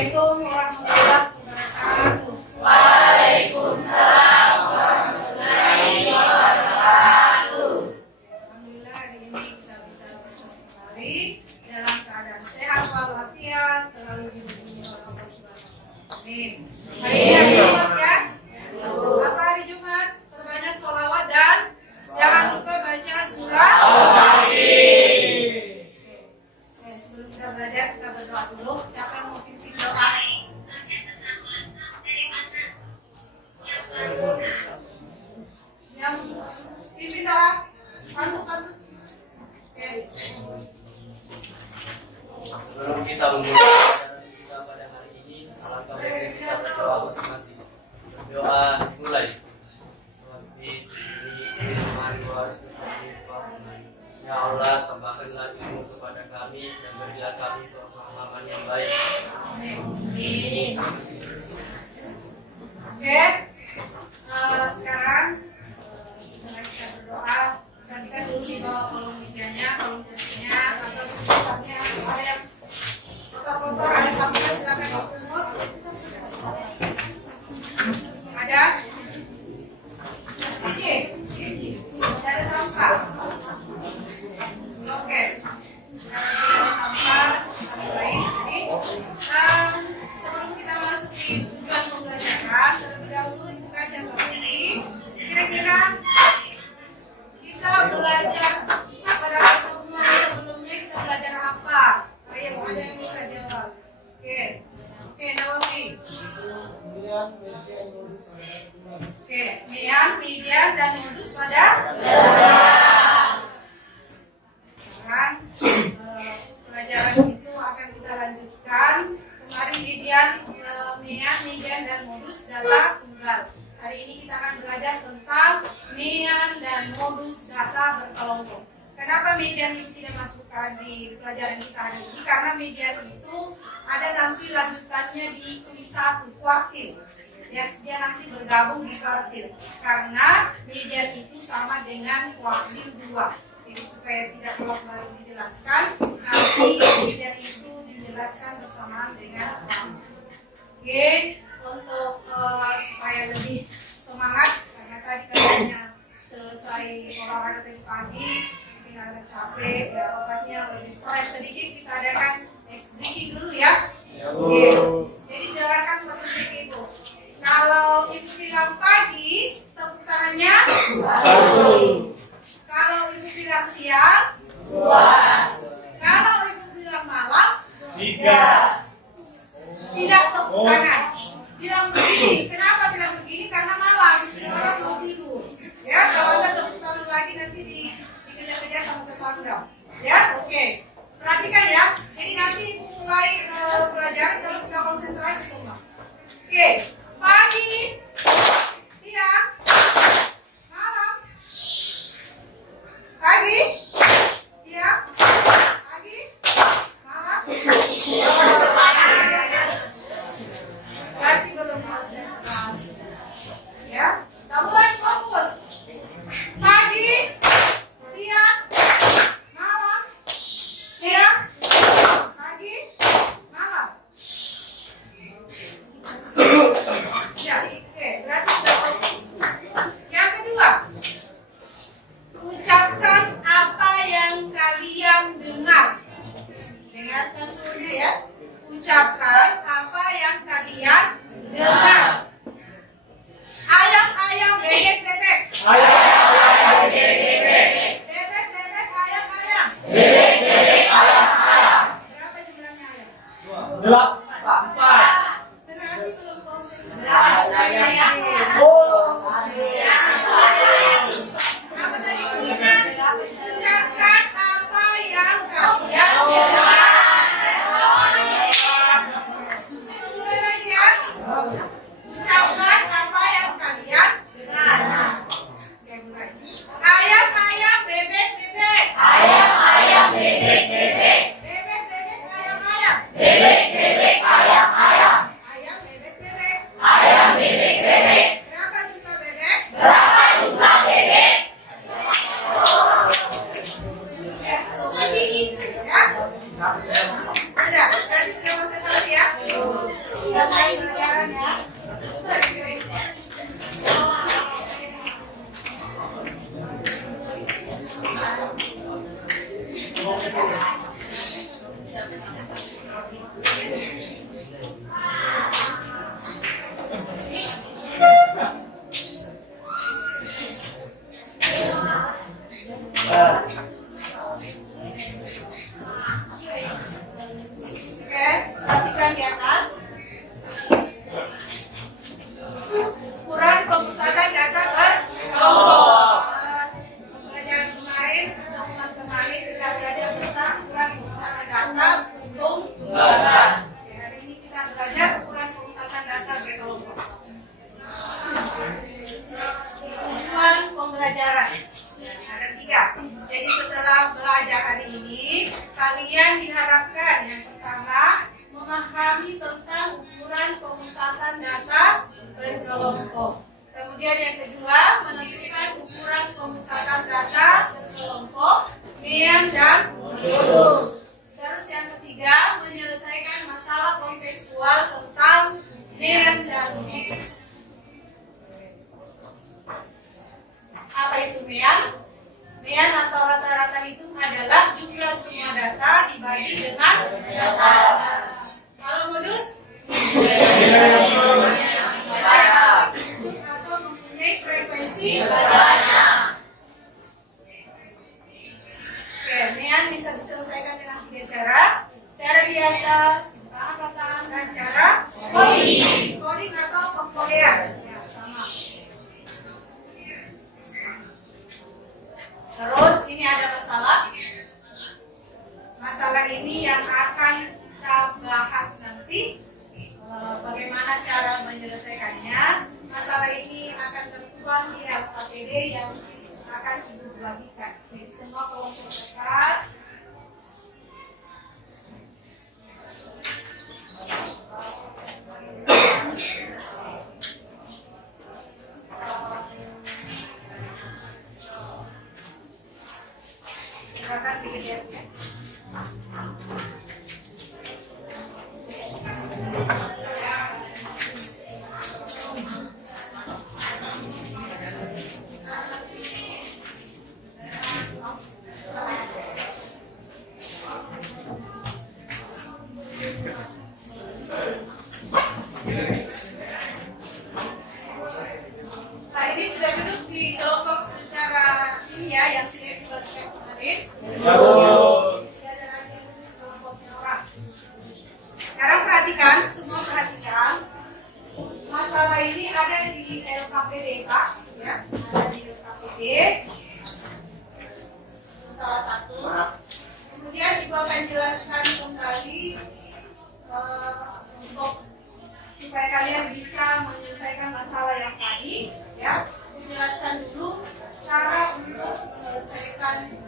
Assalamualaikum warahmatullahi wabarakatuh. Waalaikumsalam warahmatullahi wabarakatuh. Alhamdulillah hari ini kita bisa bertemu kembali dalam keadaan sehat walafiat, selalu dilindungi oleh Allah Subhanahu wa taala. Amin. Hari ini hari Jumat ya. Apa hari Jumat? Perbanyak sholawat dan jangan lupa baca surah Al-Fatihah. Oke, sebelum kita belajar kita berdoa dulu. Siapa yang mau pimpin doa? Yang pimpin doa? Bantu. Oke. Sebelum kita memulai pelajaran kita pada hari ini, alangkah baiknya kita berdoa masing-masing. Doa mulai. Ya Allah, tambahkanlah ilmu kepada kami dan berilah kami pemahaman yang baik. Amin. Oke. Sekarang setelah kita berdoa, perhatikan dulu di bawah kolom mejanya, kolom kursinya, atau di sekitarnya ada yang kotor-kotor, ada sampah, silakan dipungut. Ada? Tidak ada sampah. Oke. Ada sampah, baik. Jadi, sebelum kita masuk di tujuan pembelajaran, terlebih dahulu Ibu kasih yang ini. Kira-kira kita belajar pada pertemuan sebelumnya kita belajar apa? Ayo, ada yang bisa jawab. Oke, Nawawi. Oke, Mian, median, dan modus pada sekarang pelajaran itu akan kita lanjutkan. Kemarin median, dan modus data tunggal. Hari ini kita akan belajar tentang median dan modus data berkelompok. Kenapa median itu tidak masukkan di pelajaran kita hari ini? Karena median itu ada nanti lanjutannya di kuis 1, kuartil. Dia nanti bergabung di kuartil. Karena median itu sama dengan kuartil 2. Jadi supaya tidak bolak-balik dijelaskan, nanti median itu dijelaskan bersamaan dengan kuartil. Oke, untuk supaya lebih semangat, karena tadi katanya selesai olahraga tadi pagi, mungkin agak capek, ya otaknya lebih fresh sedikit, kita adakan breathing dulu ya. Oke, jadi dengarkan seperti itu. Kalau ibu bilang pagi, tepuk tangannya 1. Kalau ibu bilang siang, 2. Kalau ibu bilang malam, 3. Tidak tepuk tangan. Bilang begini. Kenapa bilang begini? Karena malam orang mau tidur. Ya, kalau Anda tepuk tangan lagi nanti dikejar-kejar sama tetangga. Ya, oke. Perhatikan ya. Jadi nanti mulai pelajaran kalau sudah konsentrasi semua. Oke. Pagi, siang, malam. Pagi, siang, pagi, malam. Berarti belum konsentrasi. Ya, kita mulai fokus. Pagi, siang, malam, siang, pagi, malam. Ya, oke, berarti sudah fokus. Yang kedua, ucapkan apa yang kalian dengar. Dengarkan dulu ya. Ucapkan apa yang kalian dengar. Ayam-ayam, bebek-bebek. Ayam-ayam, bebek-bebek. Bebek-bebek, ayam-ayam. Bebek-bebek, ayam-ayam. Berapa jumlahnya ayam? 4. Berarti belum konsentrasi. Apa tadi bunyinya? Ucapkan apa yang kalian dengar. Mulai lagi ya. Ucapkan apa yang kalian dengar. Oke, mulai. Ayam-ayam, bebek-bebek. Ayam-ayam, bebek-bebek. Bebek-bebek, ayam-ayam. Bebek-bebek, ayam-ayam. Ayam, bebek-bebek. Ayam, bebek-bebek. Berapa jumlah bebek? Berapa jumlah bebek? Ya. Sudah, berarti sudah konsentrasi ya. Oke, perhatikan di atas. Ukuran pemusatan data berkelompok. Pembelajaran kemarin, teman kemarin kita belajar tentang ukuran pemusatan data untuk tunggal. Hari ini kita belajar ukuran pemusatan data berkelompok. Tujuan pembelajaran ada 3. Jadi setelah belajar hari ini, kalian diharapkan yang pertama memahami tentang ukuran pemusatan data berkelompok. Kemudian yang kedua, menentukan ukuran pemusatan data berkelompok, mean dan modus. Terus yang ketiga, menyelesaikan masalah kontekstual tentang mean dan modus. Apa itu mean? Mean atau rata-rata itu adalah jumlah semua data dibagi dengan data. Kalau modus? Atau mempunyai frekuensi banyak. Oke, mean bisa diselesaikan dengan 3 cara. Cara biasa, simpangan rataan, dan cara coding. Coding atau pengkodean. Ya, sama. Terus ini ada masalah. Masalah ini yang akan kita bahas nanti. Bagaimana cara menyelesaikannya. Masalah ini akan tertuang di LKPD yang akan ibu bagikan. Jadi semua kelompok dekat. Silakan dilihat ya. Nah, ini sudah duduk di kelompok secara ini ya, yang sudah dibuatkan kemarin. Sekarang perhatikan, semua perhatikan. Masalah ini ada di LKPD Pak, ya, ada di LKPD. Salah satu. Kemudian ibu akan jelaskan kembali untuk supaya kalian bisa menyelesaikan masalah yang tadi, ya. Menjelaskan dulu cara untuk menyelesaikan ini.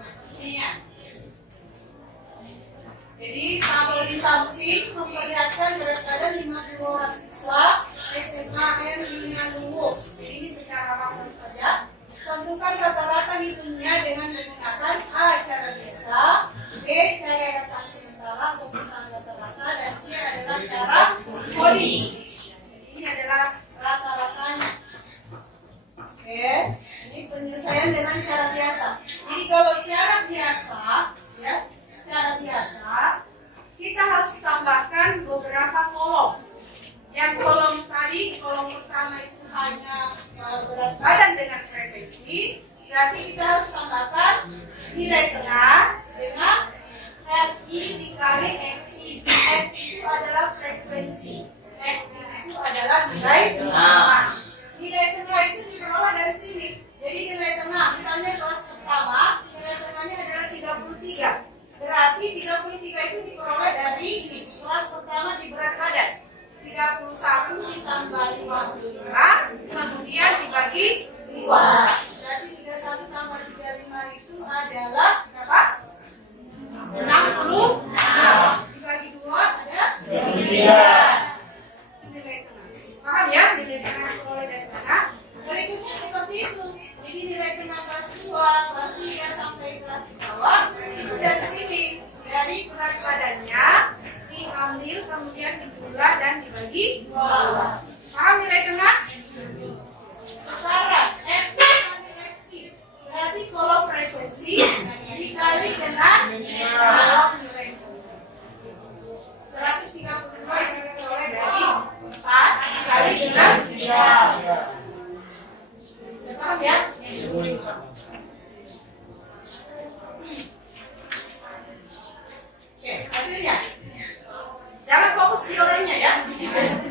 Jadi tabel di samping memperlihatkan berat badan 52 orang siswa SMA N5 Luwu. Jadi ini secara random saja. Tentukan rata-rata hitungnya dengan menggunakan A cara biasa, B cara datang sementara atau simpan rata-rata, dan C adalah cara coding. Ini adalah rata-ratanya. Oke, ini penyelesaian dengan cara biasa. Jadi kalau cara biasa, ya, cara biasa, kita harus tambahkan beberapa kolom. Yang kolom tadi, kolom pertama itu hanya berat badan dengan frekuensi. Berarti kita harus tambahkan nilai tengah dengan FI dikali XI. FI itu adalah frekuensi, XI itu adalah nilai tengah. Nilai tengah itu diperoleh dari sini. Jadi nilai tengah, misalnya kelas pertama, nilai tengahnya adalah 33. Berarti 33 itu diperoleh dari ini. Kelas pertama di berat badan. 31 ditambah 55, kemudian dibagi 2. Berarti 31 tambah 35 itu adalah berapa? 66. Dibagi 2 ada 3. Nilai tengah. Paham ya? Nilai tengah diperoleh dari mana? Berikutnya seperti itu. Jadi nilai tengah kelas 2, kelas 3 sampai kelas bawah itu dari sini. Dari berat badannya diambil, kemudian dijumlah dan dibagi 2. Paham nilai tengah? Sekarang FI hasilnya. Jangan fokus di orangnya ya,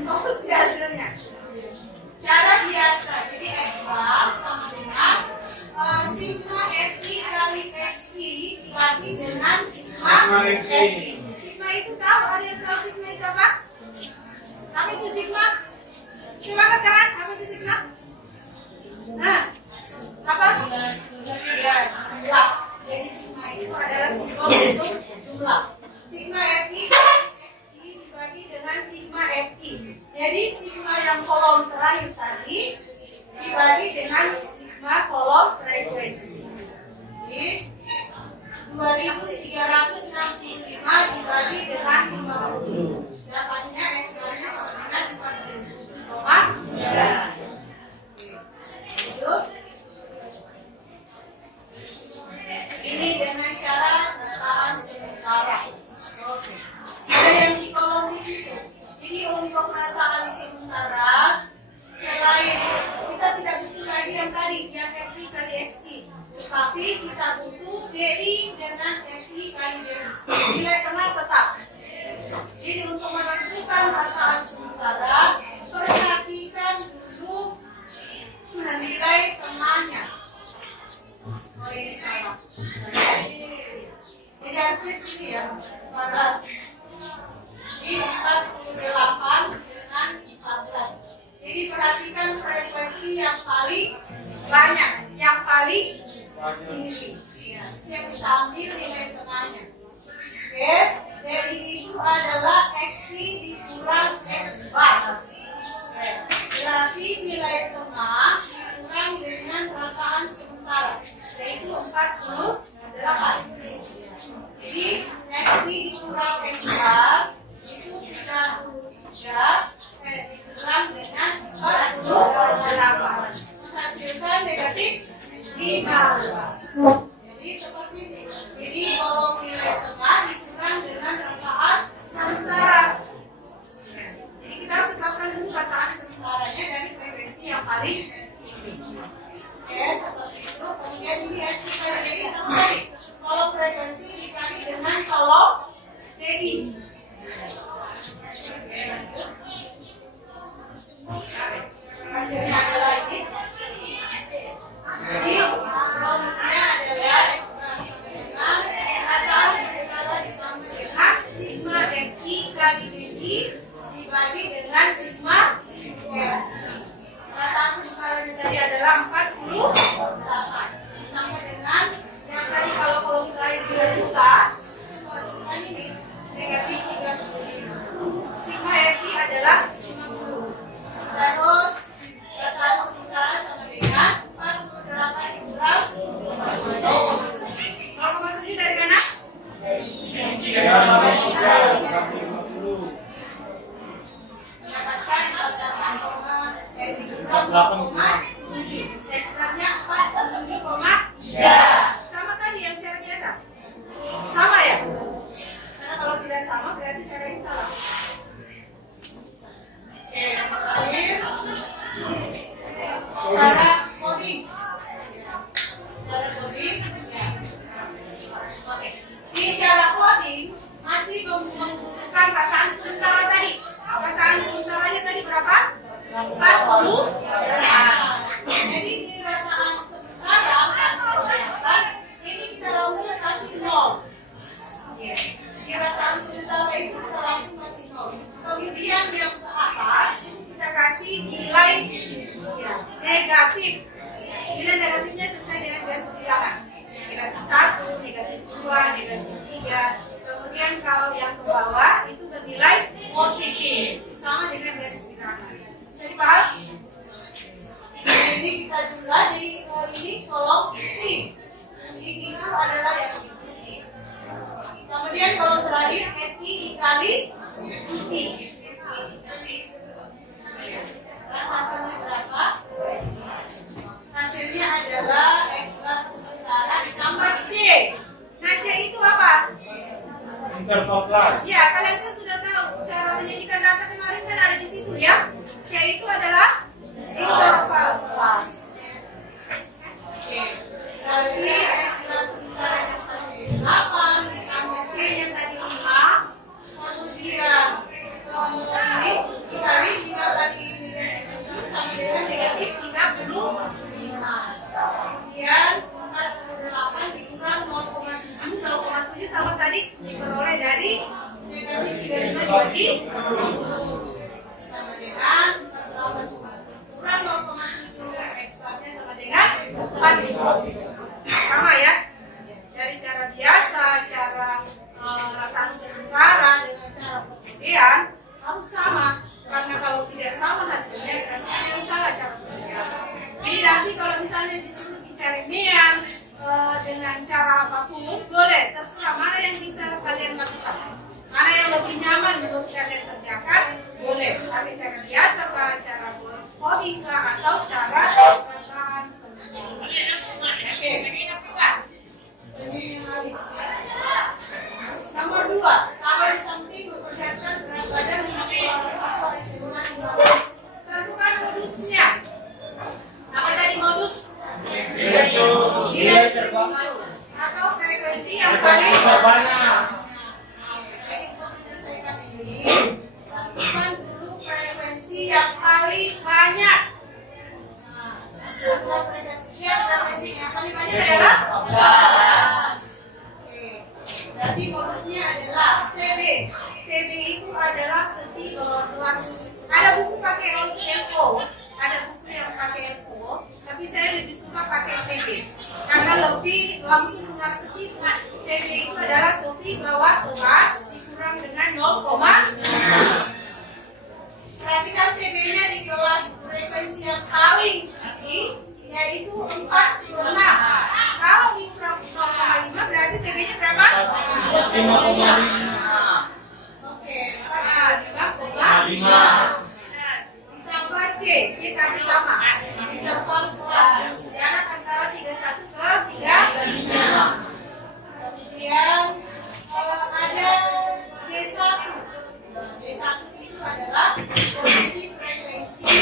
fokus di hasilnya. Cara biasa, jadi X bar sama dengan sigma FI kali XP dibagi dengan sigma FI. Sigma itu tahu, ada yang tahu sigma itu apa? Apa itu sigma? Coba katakan, apa itu sigma? Nah, apa? Ya, jumlah. Jadi sigma itu adalah simbol untuk jumlah. Sigma FI dibagi dengan sigma FI. Jadi sigma yang kolom terakhir tadi dibagi dengan sigma kolom frekuensi. Jadi 2365 dibagi dengan 50. Dapatnya X-nya sama dengan 47,9. Ini dengan cara dataan sementara. Oke. Ada yang di kolom di situ. Jadi untuk rataan sementara, selain kita tidak butuh lagi yang tadi, yang FI kali XI, tetapi kita butuh DI dengan FI kali DI. Nilai tengah tetap. Jadi untuk menentukan rataan sementara, perhatikan dulu nilai tengahnya. Oh ini salah. Jadi harusnya sini ya, 14. Ini 48 dengan 14. Jadi perhatikan frekuensi yang paling banyak, yang paling tinggi. Ya, yang kita ambil nilai tengahnya. Oke, dari itu adalah XP dikurang X bar. Oke, berarti nilai tengah dikurang dengan rataan sementara, yaitu 48. Jadi XP dikurang X bar itu 33 dikurang dengan 48 menghasilkan negatif 15. Jadi seperti ini. Jadi kalau nilai tengah dikurang dengan rataan sementara. Jadi kita harus tetapkan dulu rataan sementaranya dari frekuensi yang paling tinggi. Oke, seperti itu. Kemudian ini SC kali DI sama tadi. Kalau frekuensi dikali dengan kolom DI. Hasilnya ada lagi. Jadi rumusnya adalah dengan rataan sementara ditambah dengan sigma FI kali DI dibagi dengan sigma FI. Rataan sementaranya tadi adalah 48 ditambah dengan yang tadi kalau kolom terakhir dibuka masukkan ini negatif 35. Sigma FI adalah 50. Terus rataan sementara sama dengan 48 dikurang 0,7 dari mana? Dapatkan 48,7. X-nya 47,3. Sama tadi yang cara biasa. Sama ya? Karena kalau tidak sama berarti cara ini salah. Oke, yang terakhir cara coding. Cara coding ya. Oke. Di cara coding masih membutuhkan rataan sementara tadi. Rataan sementaranya tadi berapa? 40. Jadi di rataan sementara 48 ini kita langsung kasih 0. Di rataan sementara itu kita langsung kasih 0. Kemudian yang ke atas kita kasih nilai negatif. Nilai negatifnya sesuai dengan garis bilangan. Negatif 1, negatif 2, negatif 3. Kemudian kalau yang ke bawah itu bernilai positif. Sama dengan garis bilangan. Bisa dipaham? Jadi kita juga di ini kolom I. Ini itu adalah yang ini. Kemudian kolom terakhir FI dikali I. Dan hasilnya berapa? Hasilnya adalah X bar sementara ditambah C. Nah C itu apa? Interval kelas. Ya, kalian kan sudah tahu cara menyajikan data kemarin kan ada di situ ya. C itu adalah interval kelas. Oke. Berarti X bar sementara yang tadi 8 ditambah C yang tadi 5 diperoleh dari negatif 35 dibagi 20 sama dengan 48 kurang 0,7, ekstraknya sama dengan 4. Sama ya, dari cara biasa, cara rata sementara dengan cara pemberian harus sama, karena kalau tidak sama hasilnya berarti ada yang salah cara pemberian. Jadi nanti kalau misalnya disuruh dicari mean dengan cara apapun boleh, terserah mana yang bisa kalian lakukan, mana yang lebih nyaman menurut kalian kerjakan boleh, tapi cara biasa kah, cara hobi kah, atau cara rataan sendiri. Oke, nomor 2, tabel di samping memperlihatkan berat badan siswa SMA 15. Tentukan modusnya. Apa tadi modus? Nilai atau frekuensi yang paling banyak. Jadi untuk menyelesaikan ini, tentukan dulu frekuensi yang paling banyak. Nah, frekuensi yang paling banyak adalah 14. Oke, berarti modusnya adalah TB. TB itu adalah kelas. Ada buku pakai LO, ada buku yang pakai LO, tapi saya lebih suka pakai TB karena lebih langsung mengarah ke situ. TB itu adalah tepi bawah kelas dikurang dengan 0,5. Perhatikan TB-nya di kelas frekuensi yang paling tinggi yaitu 46. Kalau dikurang 0,5 berarti TB-nya berapa? 5,5. Oke, 45,5 ditambah C tapi sama interval kelas jarak antara 31 ke 35. Kemudian ada D1. D1 itu adalah kondisi frekuensi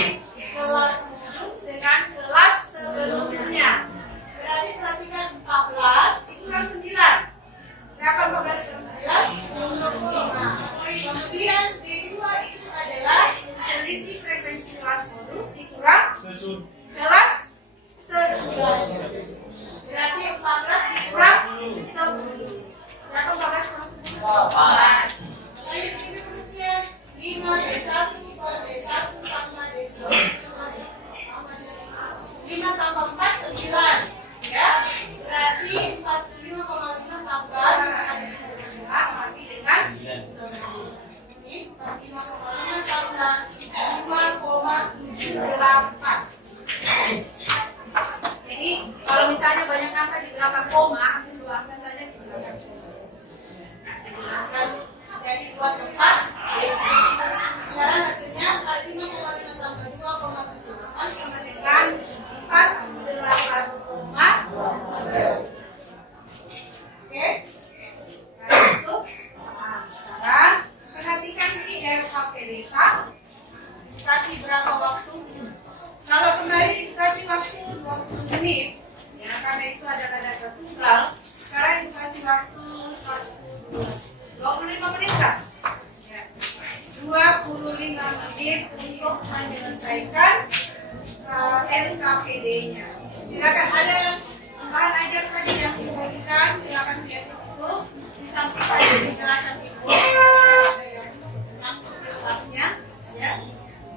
kelas modus dengan kelas sebelumnya. Berarti perhatikan 14 dikurang 9. Berapa 14 kurang 9? 25. Kemudian D2 itu adalah selisih frekuensi kelas modus dikurang kelas sesudah. Berarti 14 dikurang 10. Berapa 14 kurang 10? 4. Lalu di sini terusnya 5 D1 per D1 tambah D2 5 tambah 4 9 ya, berarti 45,5 tambah mati dengan 10. Ini 45,5 tambah 5,78. Jadi kalau misalnya banyak angka di belakang koma, ambil 2 angka saja di belakang koma. Akan jadi 2 tempat desi. Sekarang hasilnya 45,5 tambah 2,78 sama dengan 48,2. Oke. Nah, sekarang perhatikan di RHPDK kasih berapa waktu. Kalau kemarin dikasih waktu 20 menit, ya karena itu adalah data tunggal. Sekarang dikasih waktu 25 menit kan? Ya. 25 menit untuk menyelesaikan NKPD-nya. Silakan, ada bahan ajar tadi yang dibagikan, silakan lihat di situ. Di samping tadi penjelasan ibu, ada yang kelasnya, ya.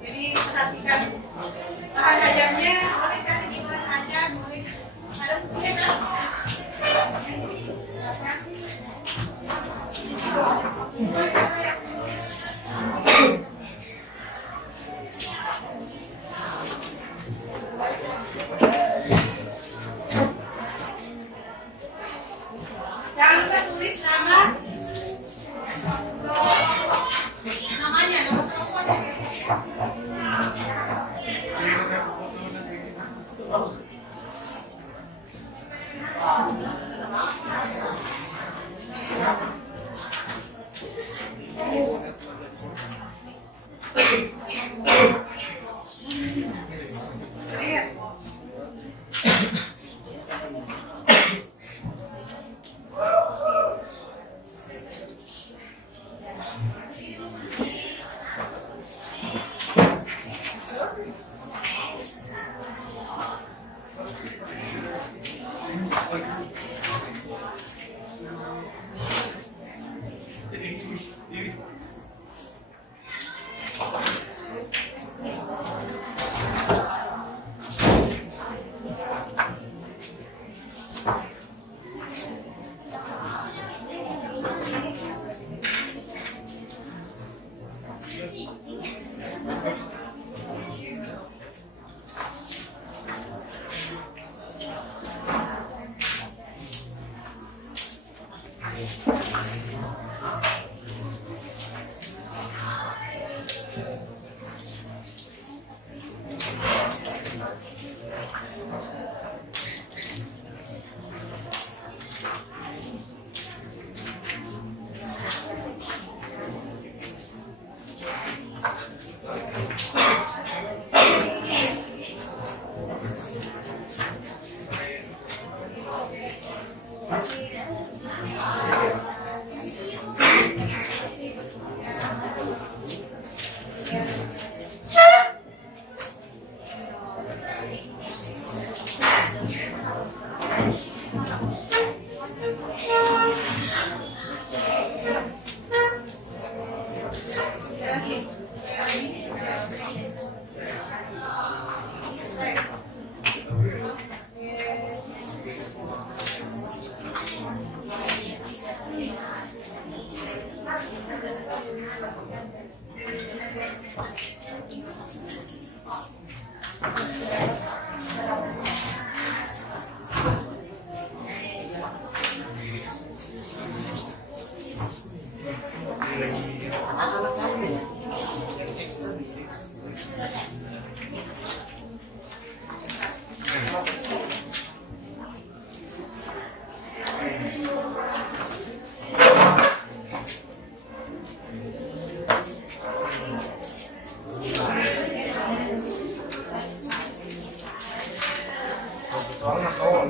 Jadi perhatikan bahan ajarnya, boleh cari di bahan ajar, boleh ada bukunya kan? Jangan lupa tulis nama Soalnya kau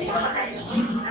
Terima kasih.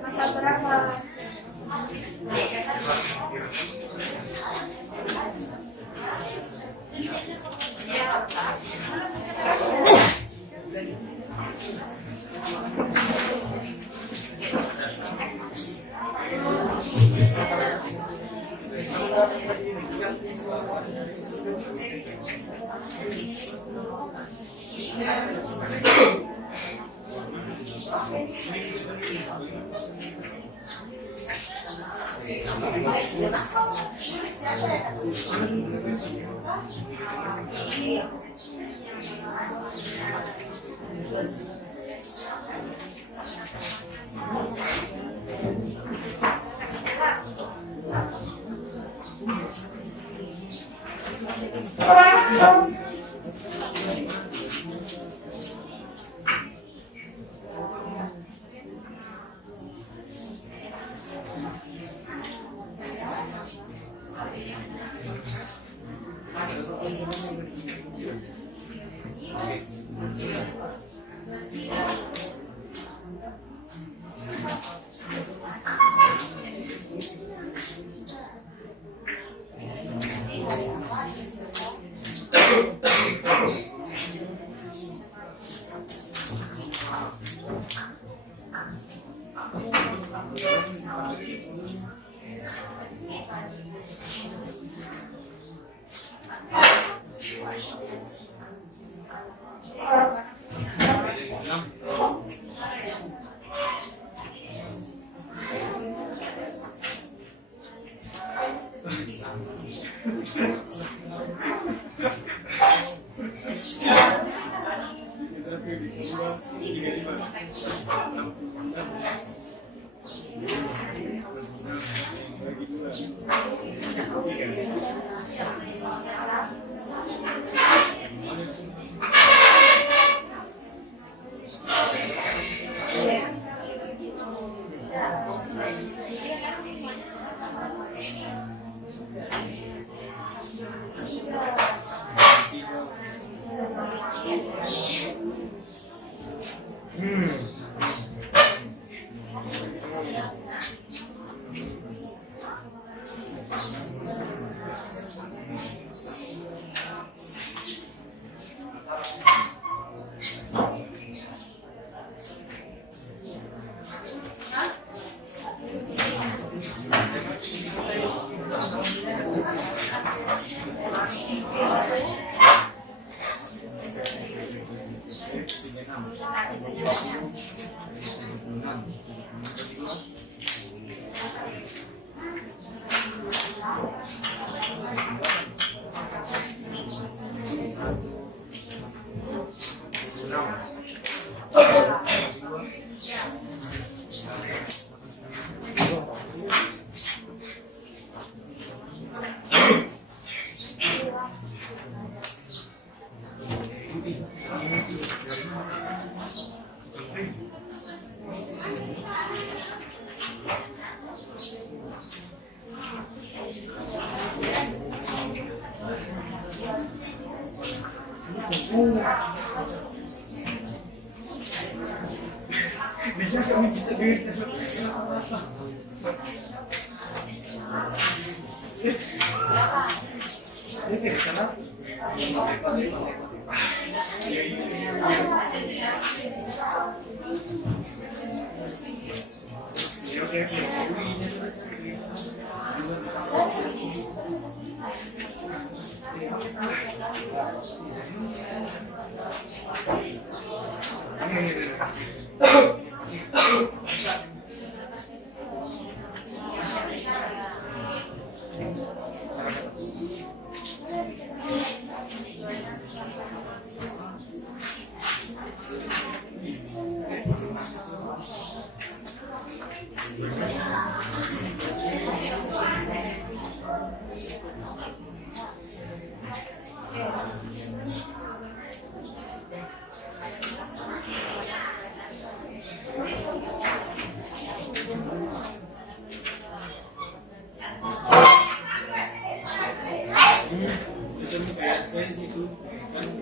Pasal berapa?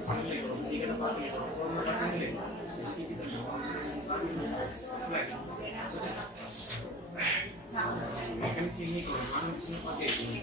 Kan sini kalau kamu sini pakai ini.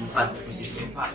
Empat posisi empat.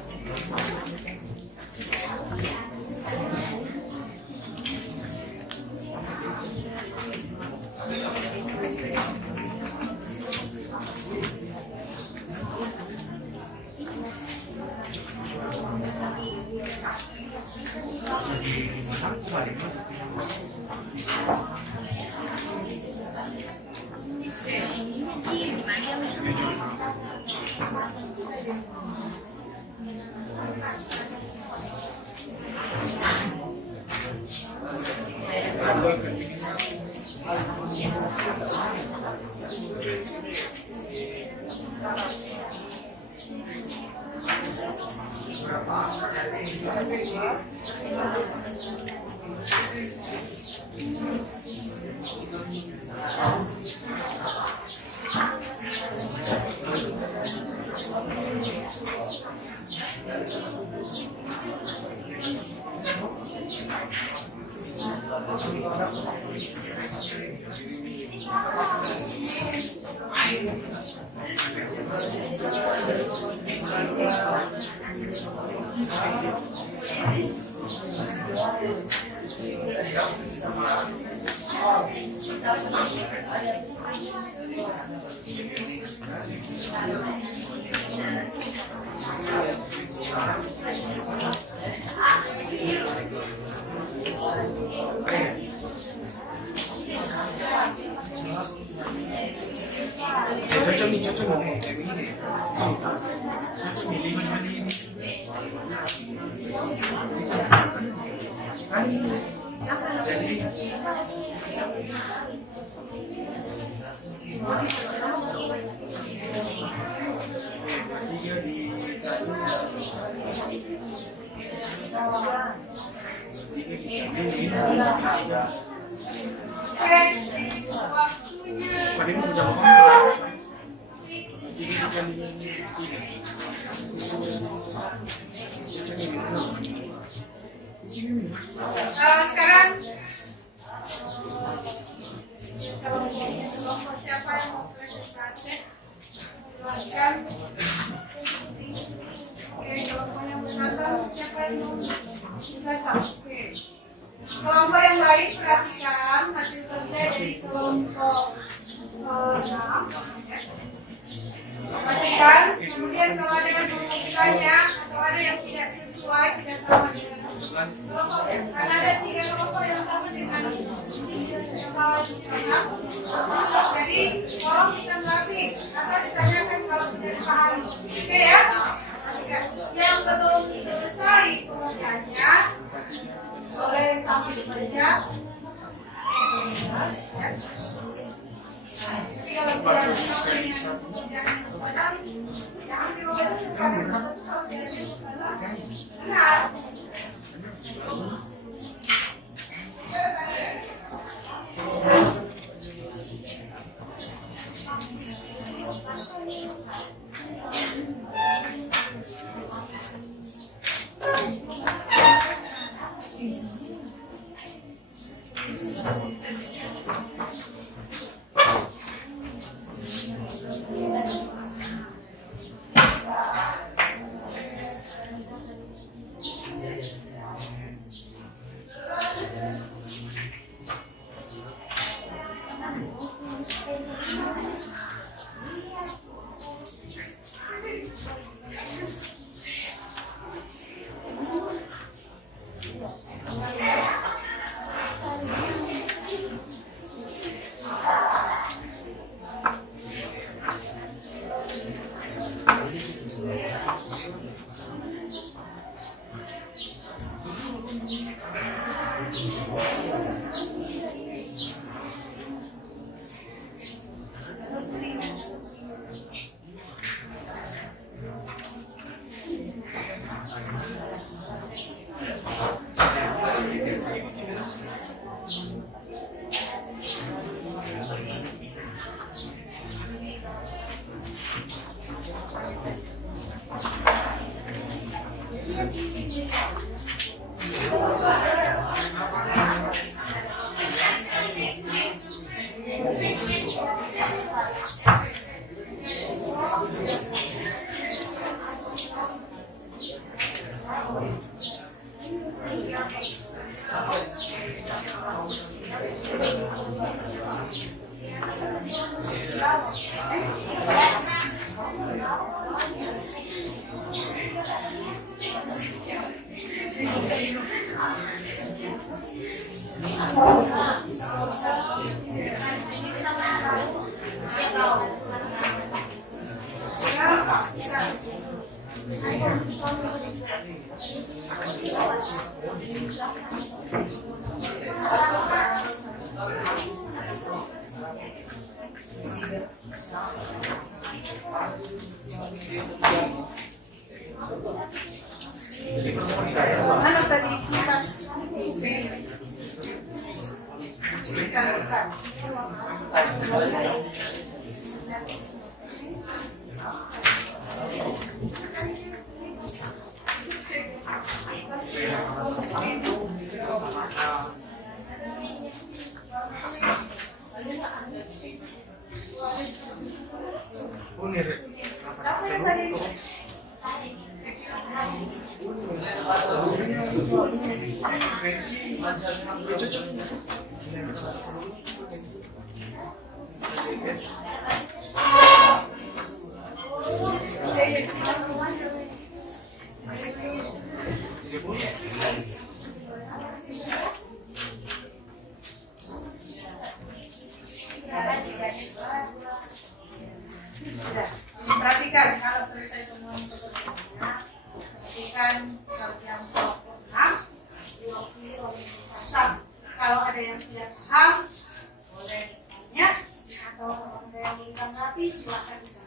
Cocok nih. Cocok nih 5 menit ini. Sekarang siapa yang mau presentasi? Silakan. Oke, kelompok yang berasal siapa yang mau berasal? Oke. Kelompok yang lain perhatikan hasil kerja dari kelompok 6. Perhatikan, kemudian kalau ada yang mau bertanya atau ada yang tidak sesuai, tidak sama dengan kelompok, karena ada 3 kelompok yang sama dengan yang salah juga. Jadi tolong ditanggapi atau ditanyakan kalau tidak dipahami. Oke ya? Yang belum selesai pengerjaannya boleh sambil bekerja. Tapi kalau tidak sama dengan pekerjaan jangan dilakukan. Benar. Ano tadi kipas? Perhatikan kalau selesai semua pekerjaannya, perhatikan kalau yang paham, kalau ada yang tidak paham, boleh tanya atau ada yang ditanggapi silakan ditanggapi.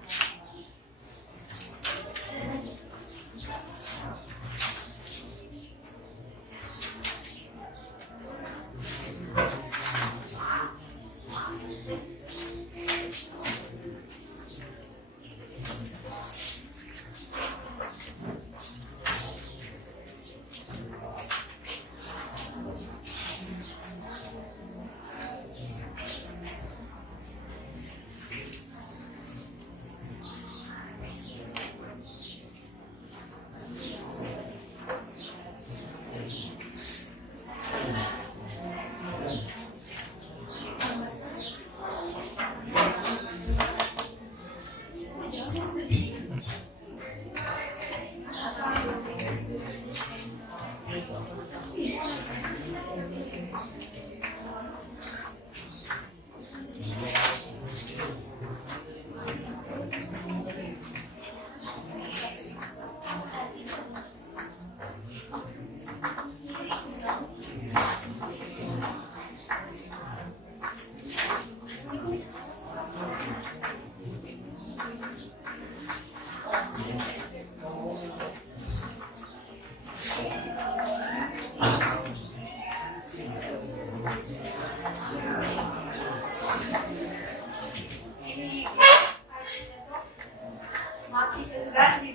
Mati enggak di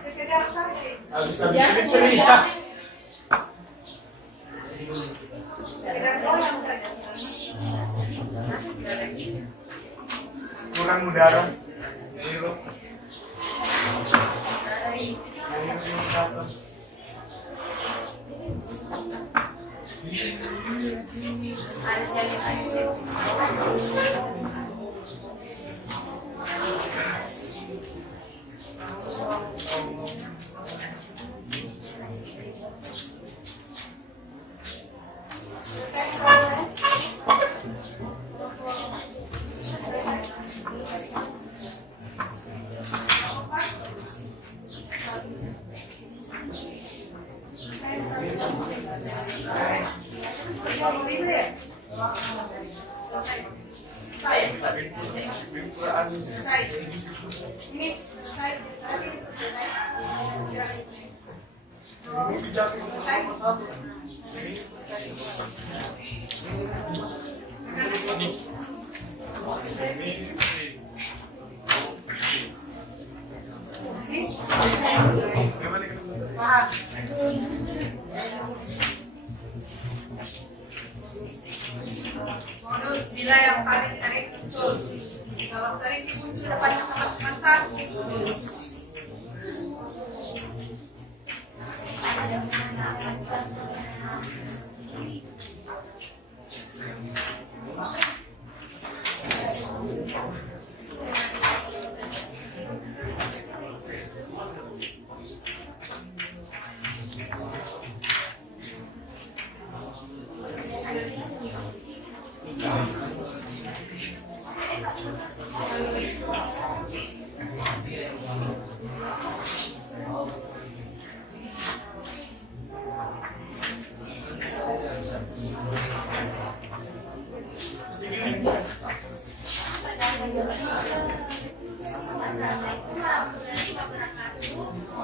sekedar saja. Habis-habis ceria. Sekedar doang saja. Kurang udara. Biru. 25 ya? Selesai. Selesai. Ini selesai. Modus bila yang paling sering muncul. Kalau sering muncul depannya teman-teman modus.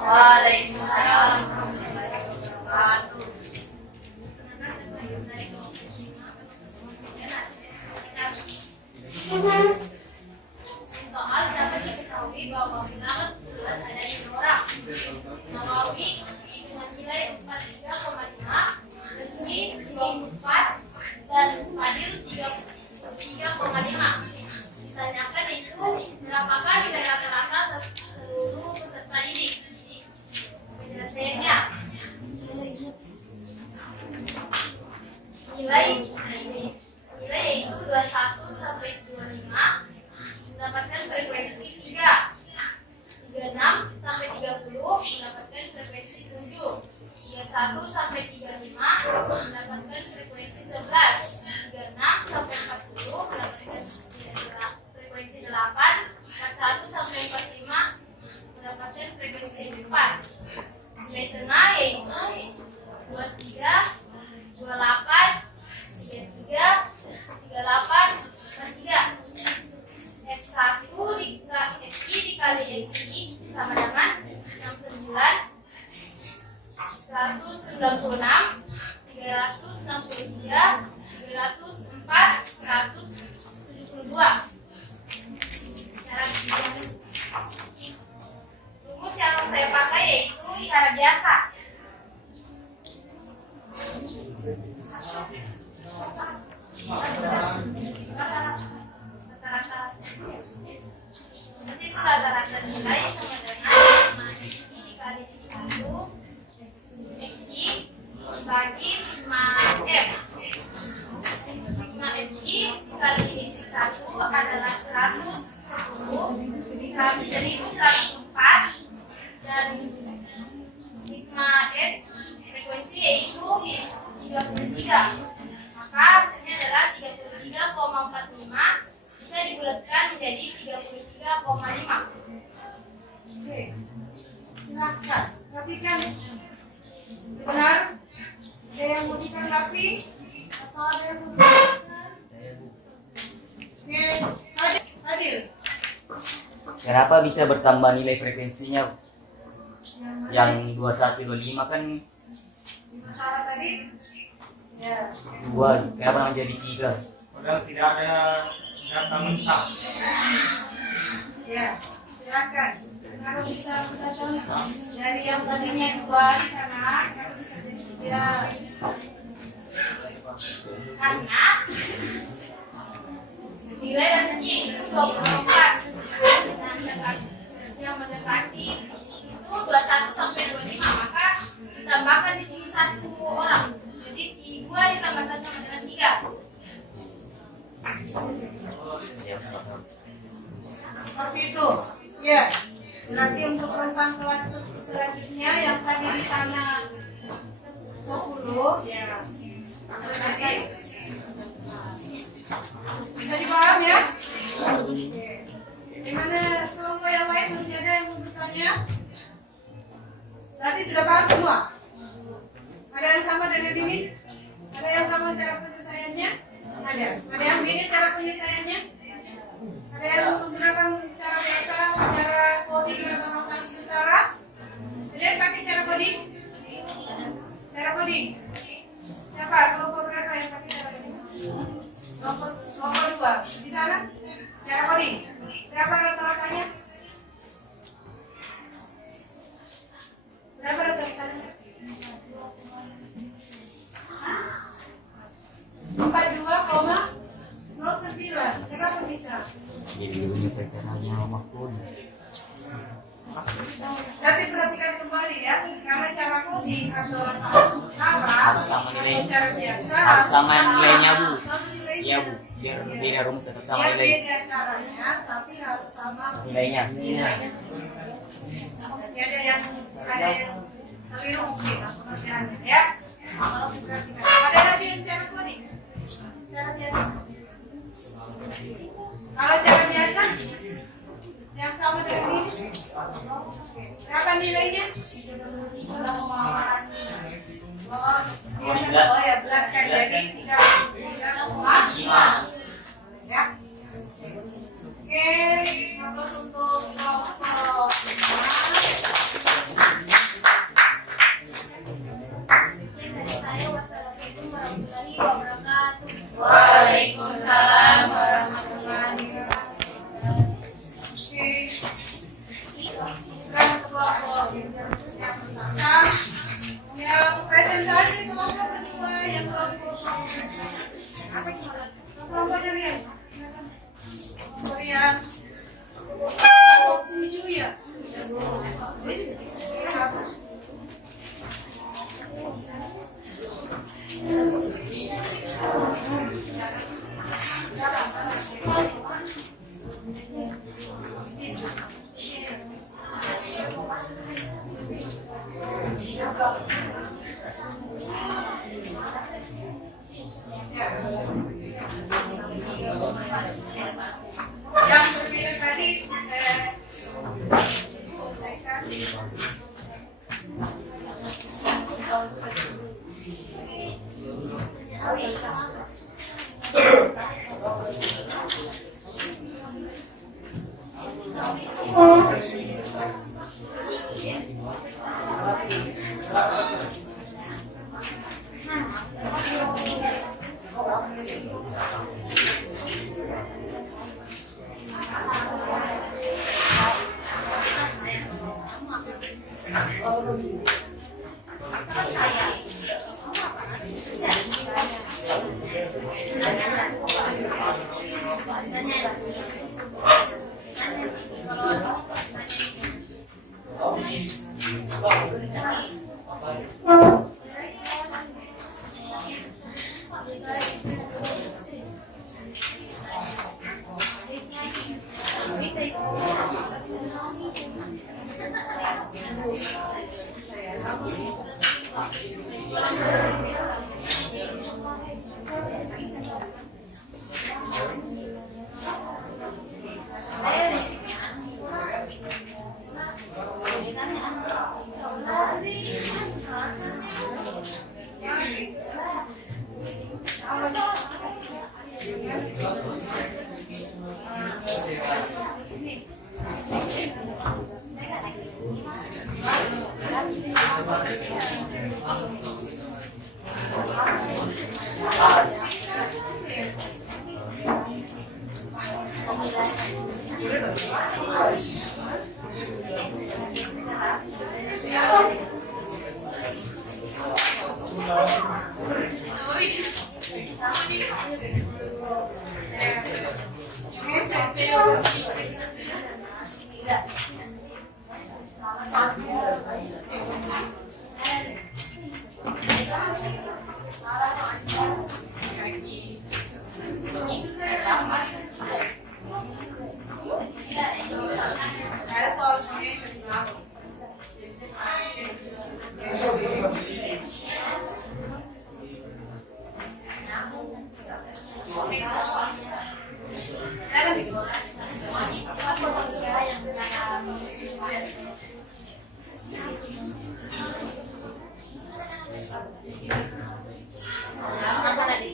Waalaikumsalam warahmatullahi wabarakatuh. Soal dapat diketahui bahwa bilangan bulan ada 5 orang. Nawawi dengan nilai 43,5, Resmi 24, dan Fadil 3,5. Ditanyakan itu berapakah nilai rata-rata seluruh peserta didik? Penyelesaiannya, nilai yaitu 21 sampai 25 mendapatkan frekuensi 3, 36 sampai 30 mendapatkan frekuensi 7, 31 sampai 35 mendapatkan frekuensi 11, 36 sampai 40 mendapatkan frekuensi 8, 41 sampai 45 mendapatkan frekuensi 4. Nilai tengah yaitu 23, 28, 33, 38, dan 3. X1 dikali XI sama dengan 69, 196, 363, 304, 172. Cara rumus yang saya pakai yaitu cara biasa. Rata-rata nilai sama dengan XI dikali X1 XI bagi sigma F. Sigma FI dikali X1 adalah 110, 1104, dan sigma F frekuensi yaitu 33. Maka hasilnya adalah 33,45 jika dibulatkan menjadi 33,5. Oke. Silahkan. Rapikan. Benar? Ada yang mau ditanggapi? Atau ada yang mau ditanggapi? Oke. Adil. Kenapa bisa bertambah nilai frekuensinya? Yang 2125 kan Masalah tadi? Ya. 2, kenapa menjadi 3? Padahal tidak ada data mentah. Ya. Silakan. Kalau bisa kita contoh dari yang tadinya 2 di sana, kalau bisa jadi 3. Karena nilai resmi itu 24 dan yang mendekati itu 21 sampai 25, maka ditambahkan di sini 1 orang, jadi 2 ditambah 1 sama dengan 3. Seperti itu. Ya. Berarti untuk rentang kelas selanjutnya yang tadi di sana 10, ya. Berarti bisa dipaham ya? Oke. Gimana kelompok yang lain, masih ada yang mau bertanya? Berarti sudah paham semua? Ada yang sama dengan ini? Ada yang sama cara penyelesaian? Ada yang beda cara penyelesaiannya? Ada yang menggunakan cara biasa, cara coding atau notasi sementara? Ada yang pakai cara coding? Cara coding? Siapa? Kelompok berapa yang pakai cara coding? Kelompok 2. Di sana? Cara coding? Berapa rata-ratanya? Berapa rata-ratanya? 42,09. Kenapa bisa? Jadi punya pacarnya Mama pun. Tapi perhatikan kembali ya, karena cara coding adalah cara Harus sama nilai. cara biasa Harus sama nilainya, Bu. sama nilainya. Iya, Bu. Biar beda rumus tetap sama Ya, nilai. beda caranya, tapi harus sama Nilainya. nilainya. Ya, ada yang keliru mungkin pengertiannya ya. Kalau diperhatikan. Ada lagi yang cara coding? Cara biasa. Kalau cara biasa yang sama dengan ini, berapa nilainya? Oh ya, berat kan jadi 3,5 ya. Oke, terus untuk kelompok 5. Waalaikumsalam warahmatullahi wabarakatuh. Oke. Sekarang kelompok yang presentasi kelompok kedua yang kelompok apa sih? Kelompoknya Rian. Kelompok yang 7 ya. Yang berbeda tadi selesaikan. Ada soalnya Apa tadi?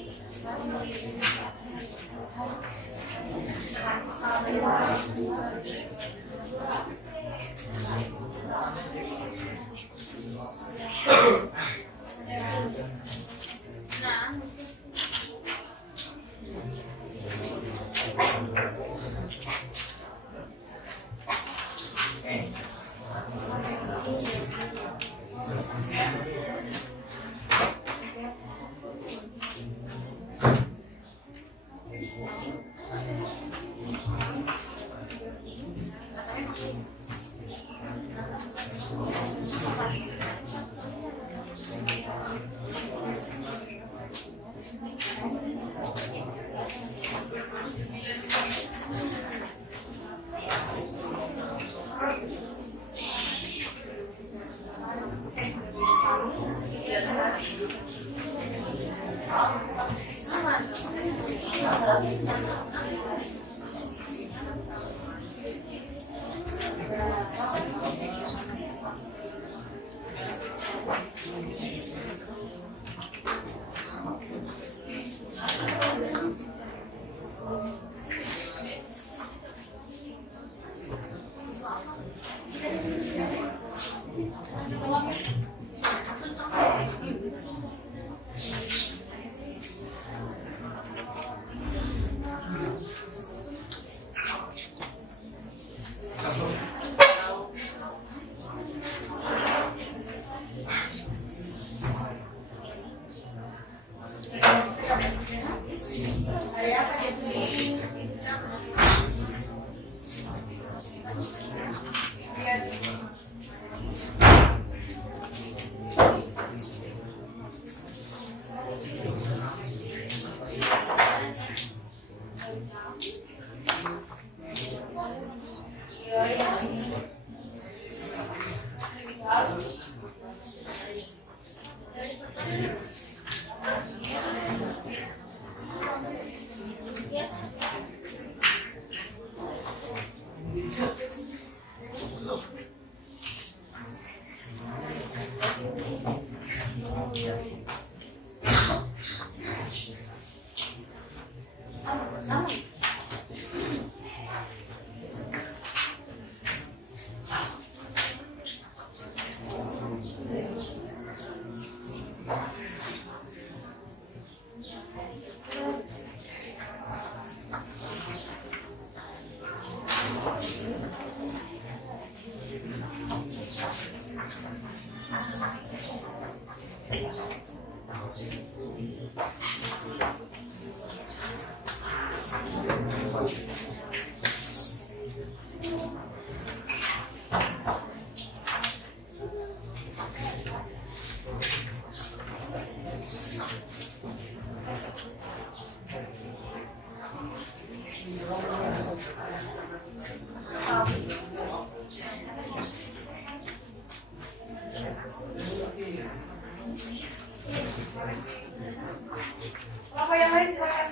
Apa yang lain silakan.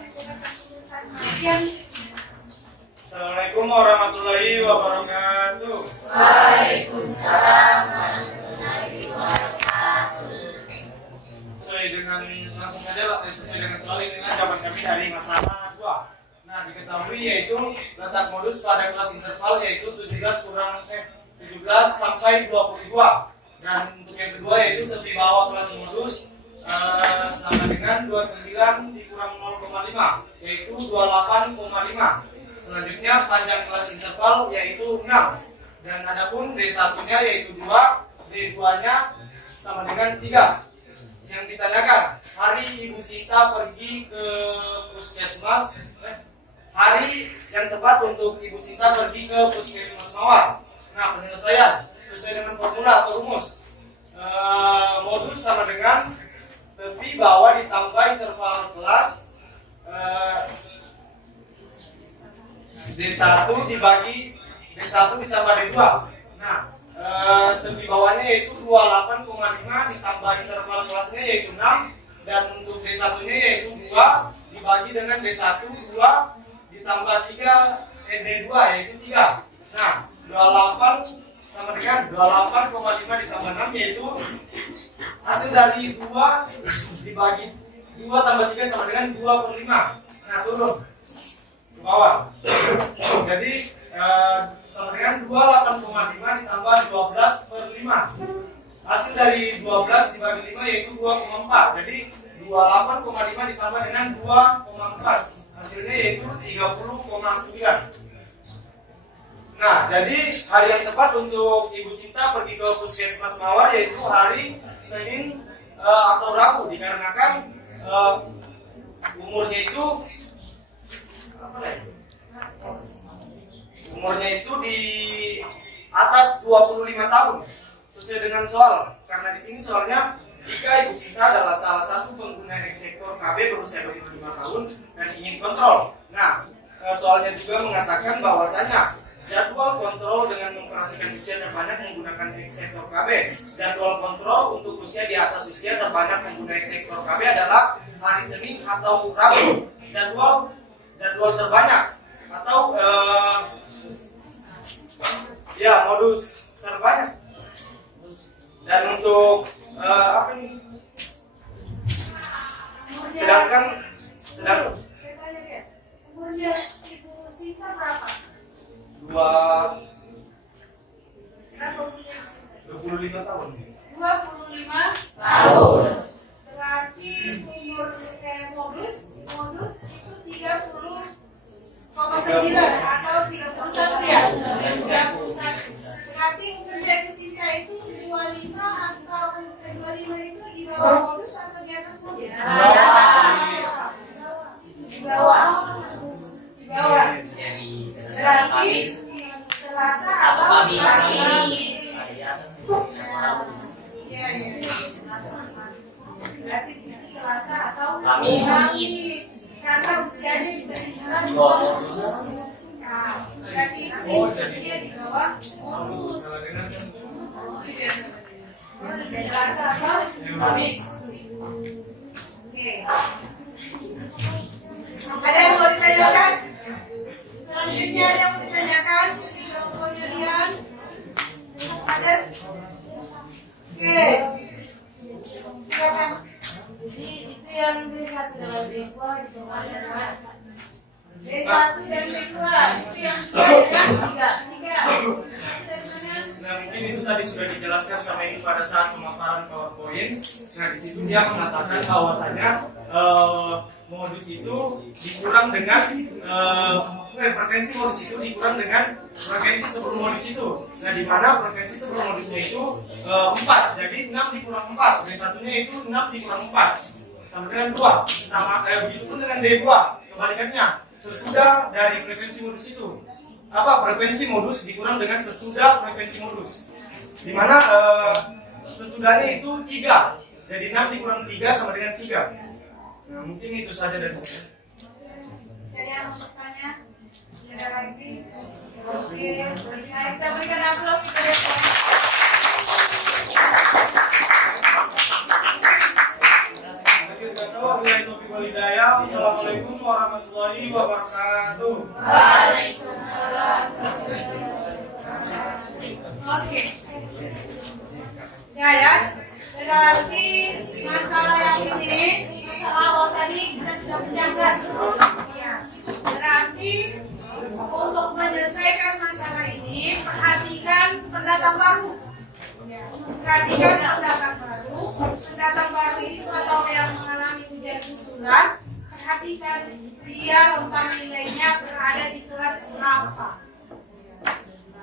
Kemudian Assalamualaikum warahmatullahi wabarakatuh. Waalaikumsalam. Sesuai dengan langsung saja sesuai dengan soal ini jawaban kami dari masalah 2. Nah, diketahui yaitu letak modus pada kelas interval yaitu 17 sampai 22. Dan untuk yang kedua yaitu tepi bawah kelas modus sama dengan 29 dikurang 0,5 yaitu 28,5. Selanjutnya panjang kelas interval yaitu 6. Dan adapun D1-nya yaitu 2, D2-nya sama dengan 3. Yang ditanyakan, hari Ibu Sita pergi ke puskesmas. Hari yang tepat untuk Ibu Sita pergi ke puskesmas Mawar. Nah, penyelesaian sesuai dengan formula atau rumus. Modus sama dengan tepi bawah ditambah interval kelas D1 dibagi D1 ditambah D2. Nah, tepi bawahnya yaitu 28,5 ditambah interval kelasnya yaitu 6, dan untuk D1-nya yaitu 2 dibagi dengan D1 2 ditambah 3 D2 yaitu 3. Nah, 28 sama dengan 28,5 ditambah 6 yaitu hasil dari 2 dibagi 2 tambah 3 sama dengan 2/5. Nah, turun. ke bawah. Jadi sama dengan 28,5 ditambah 12/5. Hasil dari 12 dibagi 5 yaitu 2,4. Jadi 28,5 ditambah dengan 2,4. Hasilnya yaitu 30,9. Nah, jadi hari yang tepat untuk Ibu Sinta pergi ke Puskesmas Mawar yaitu hari Senin atau Rabu, dikarenakan umurnya itu di atas 25 tahun sesuai dengan soal. Karena di sini soalnya jika Ibu Sinta adalah salah satu pengguna sektor KB berusia 25 tahun dan ingin kontrol. Nah, soalnya juga mengatakan bahwasanya jadwal kontrol dengan memperhatikan usia terbanyak menggunakan sektor KB. Jadwal kontrol untuk usia di atas usia terbanyak menggunakan sektor KB adalah hari Senin atau Rabu. Jadwal terbanyak atau modus terbanyak. Dan untuk apa ini? Sedangkan umurnya Ibu Sinta berapa? 25 tahun. 25 tahun. Berarti umur modus itu 30,9 atau 31 ya? 31. Berarti umurnya Ibu Sinta itu 25 atau 25 itu di bawah modus atau di atas modus? Di bawah. Di bawah. Berarti Selasa atau Kamis. Iya. Berarti di situ Selasa atau Kamis. Karena usianya bisa dibilang Di bawah modus. Nah, berarti itu usia di bawah modus. Selasa atau Kamis. Oke. Ada yang mau ditanyakan? Selanjutnya ada yang mau ditanyakan? Kemudian ada? Oke. Silakan. Itu yang B1 dengan B2 di bawah kan? B1 dan B2 itu yang tiga. Nah, mungkin itu tadi sudah dijelaskan sama ini pada saat pemaparan PowerPoint. Nah, di situ dia mengatakan bahwasanya modus itu dikurang dengan frekuensi modus itu dikurang dengan frekuensi sebelum modus itu. Nah, di mana frekuensi sebelum modusnya itu 4. Jadi 6 dikurang 4. B1-nya itu 6 dikurang 4 sama dengan 2. Sama kayak begitu pun dengan D2. Kebalikannya, sesudah dari frekuensi modus itu. Frekuensi modus dikurang dengan sesudah frekuensi modus. Di mana sesudahnya itu 3. Jadi 6 dikurang 3 sama dengan 3. Nah, mungkin itu saja dari saya. Saya yang mau bertanya, ada lagi? Oke, kita berikan aplaus kepada saya. Akhir kata, wabillahi taufiq wal hidayah. Wassalamualaikum warahmatullahi wabarakatuh. Waalaikumsalam. Oke. Ya. Berarti masalah yang ini, masalah awal tadi kita sudah menjaga. Ya. Berarti untuk menyelesaikan masalah ini, perhatikan pendatang baru. Perhatikan pendatang baru. Pendatang baru itu atau yang mengalami ujian susulan, perhatikan dia rentang nilainya berada di kelas berapa.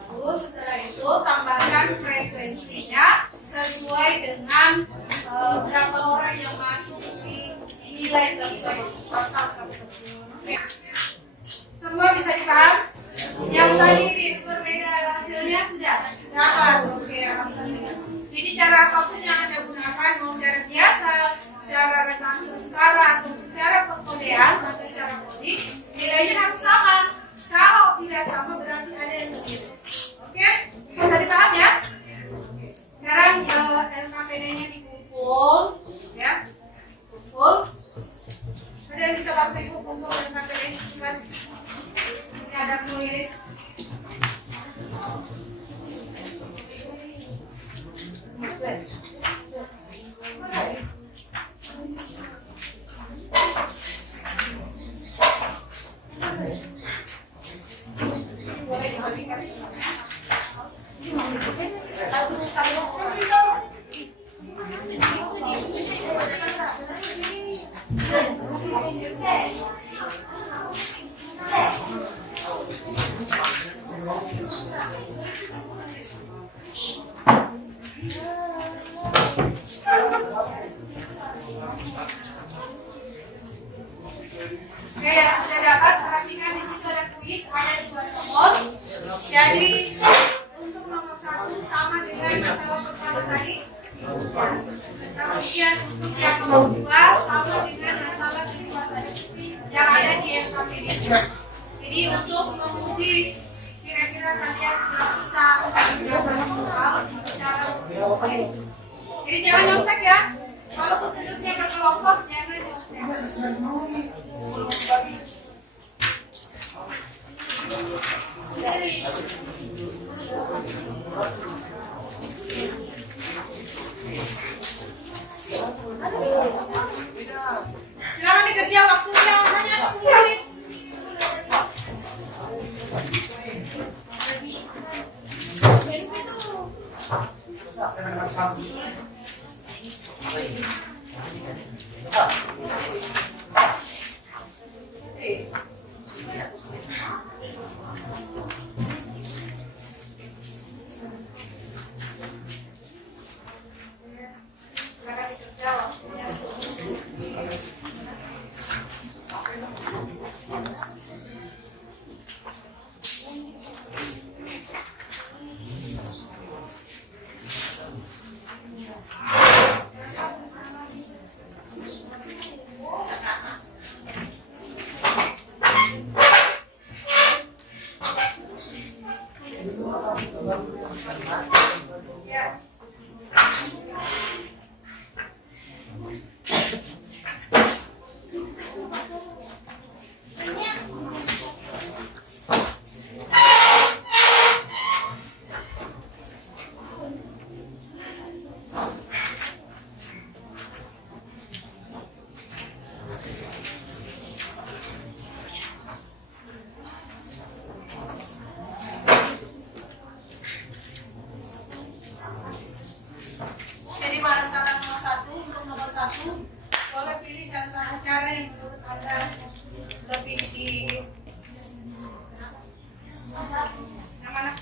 Lalu setelah itu tambahkan frekuensinya sesuai dengan berapa orang yang masuk di nilai tersebut. Oke. Semua bisa dipaham? Yang tadi berbeda hasilnya sudah dapat. Oke, alhamdulillah. Jadi cara apapun yang Anda gunakan, mau cara biasa, cara rentang setara, atau cara perkodean atau cara coding, nilainya harus sama. Kalau tidak sama berarti ada yang berbeda. Oke, bisa dipaham ya? Sekarang LKPD-nya dikumpul, ya, kumpul. Ada yang bisa bantu ibu kumpul LKPD-nya cepat? Ini ada tulis. Kemudian untuk yang nomor 2 sama dengan masalah kekuatan yang ada di SKPD. Jadi untuk menguji kira-kira kalian sudah bisa menjawab secara baik. Jadi jangan nyontek ya. Kalau duduknya berkelompok jangan nyontek. Silakan dikerja waktunya hanya 10 menit. Silakan dikerja waktunya. Ya. Jadi masalah nomor 1, untuk nomor 1 boleh pilih salah satu cara yang menurut Anda lebih di yang mana?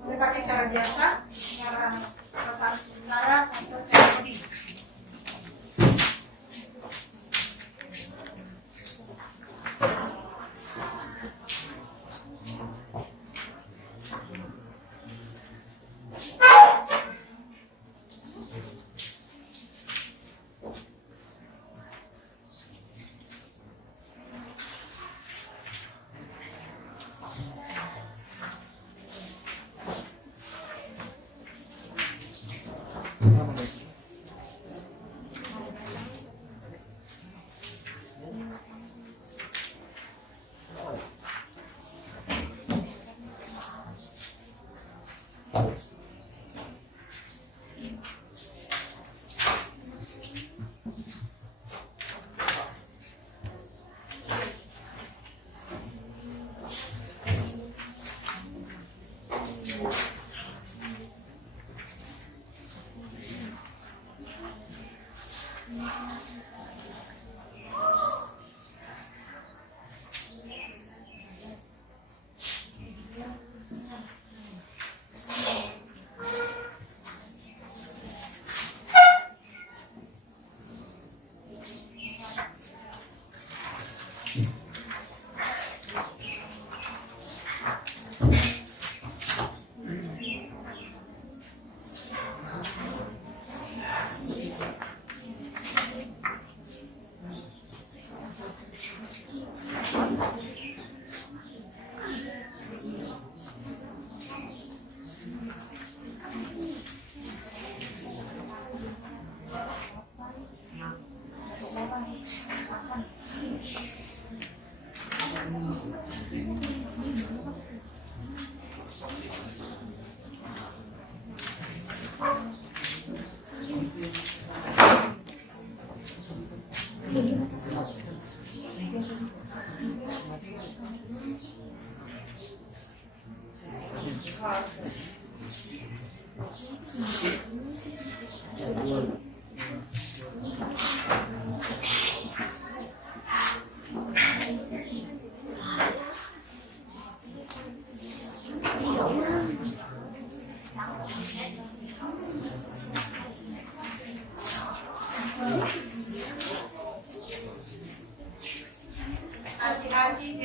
Boleh pakai cara biasa, cara rotasi sementara, atau cara coding.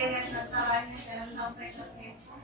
dengan kesalahannya jangan sampai terkecoh.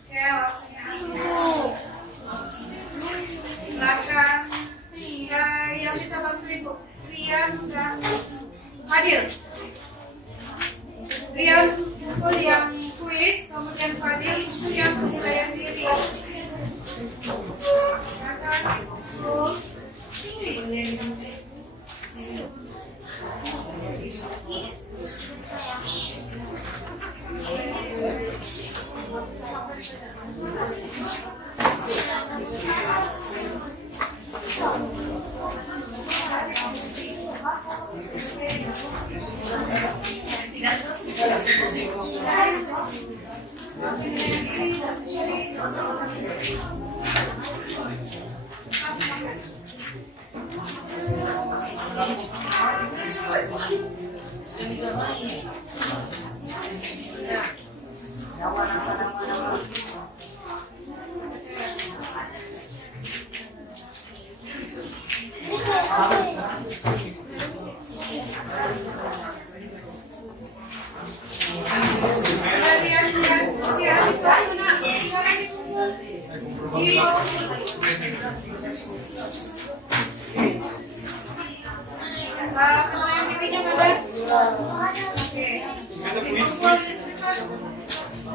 Oke, waktunya Ibu. Silakan. Yang bisa bantu Ibu. Rian dan Fadil. Rian pukul yang kuis, kemudian Fadil pukul yang penilaian diri. Silakan Ibu.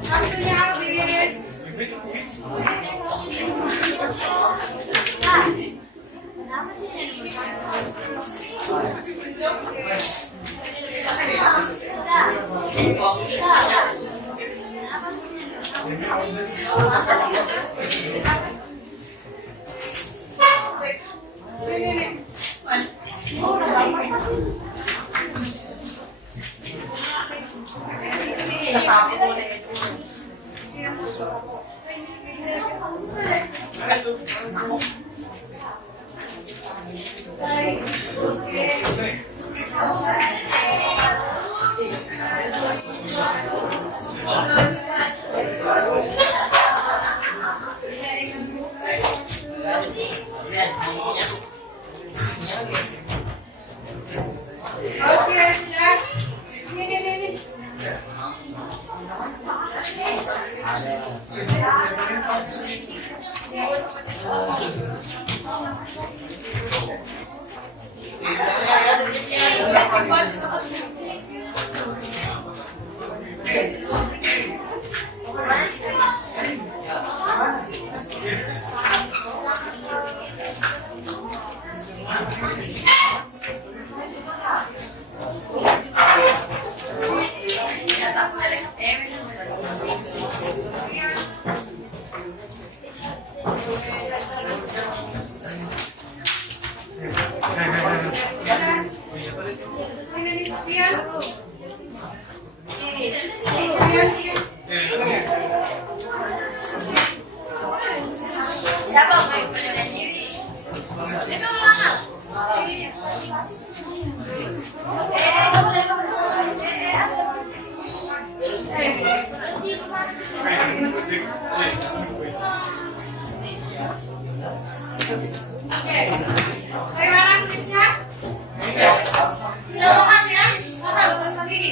Waktunya habis. Oke, sudah. Ini. Siapa yang penilaian diri? Itu mana? Bagaimana kuisnya? Sudah paham ya? Paham ke sini.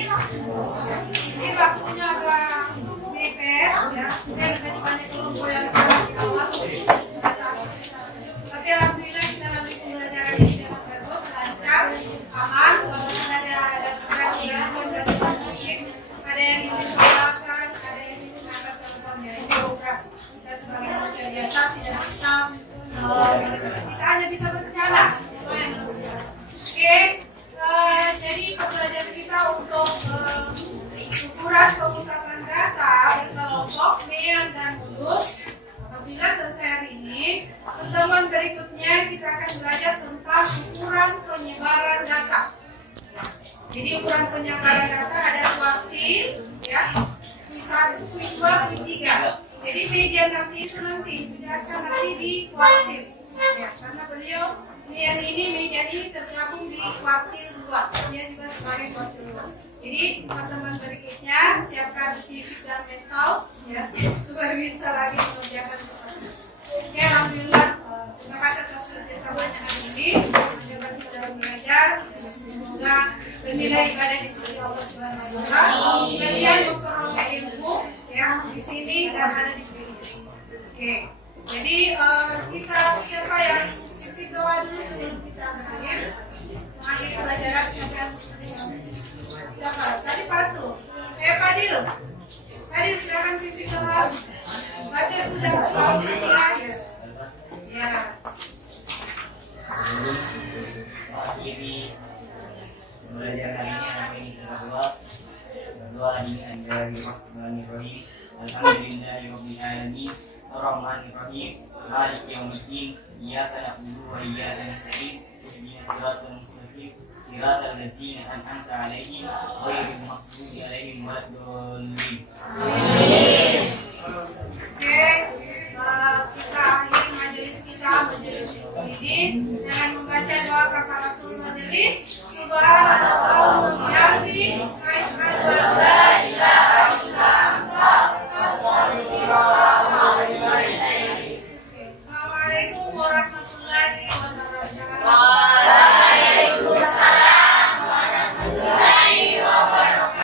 Ini waktunya agak mepet ya. Dan tadi banyak kelompok yang awal. Tapi alhamdulillah kita lalui pembelajaran ini dengan bagus, lancar, aman. Walaupun ada kekurangan ada yang ingin dilakukan, ada yang ingin menangkap teman-temannya. Ini program kita sebagai manusia biasa tidak bisa. Kita hanya bisa berbicara. Oke, jadi pembelajaran kita untuk ukuran Saat pemusatan data berkelompok Mian dan Modus, apabila selesai hari ini, pertemuan berikutnya kita akan belajar tentang ukuran penyebaran data. Jadi ukuran penyebaran data ada kuartil, ya, Q1, Q2, Q3. Jadi media nanti itu dijelaskan nanti di kuartil. Ya, karena beliau media ini tergabung di kuartil 2. Dia juga sebagai kuartil 2. Jadi teman-teman berikutnya siapkan fisik dan mental, ya, supaya bisa lagi mengerjakan tugasnya. Oke, alhamdulillah. Terima kasih atas kerjasamanya hari ini. Anda sudah belajar. Semoga bernilai ibadah di sisi Allah Subhanahu wa Ta'ala. Kalian memperoleh ilmu, ya, di sini dan ada di sini. Oke. Jadi kita siapa yang isi doa dulu sebelum kita mengakhiri pelajaran kita. Siapa? Tadi Fatu. Fadil. Fadil silakan isi doa. Baca sudah ya. Ya. Sebelum mengakhiri pembelajaran hari ini, anak ini berdoa. Berdoa ini adalah Bismillahirrahmanirrahim. Alhamdulillahirabbil alamin. Ar-Rahmanir-Rahim. Maliki yaumiddin. Iyyaka na'budu wa iyyaka nasta'in. Ihdinas siratal mustaqim. Siratal ladzina an'amta 'alaihim ghairil maghdubi 'alaihim waladdallin.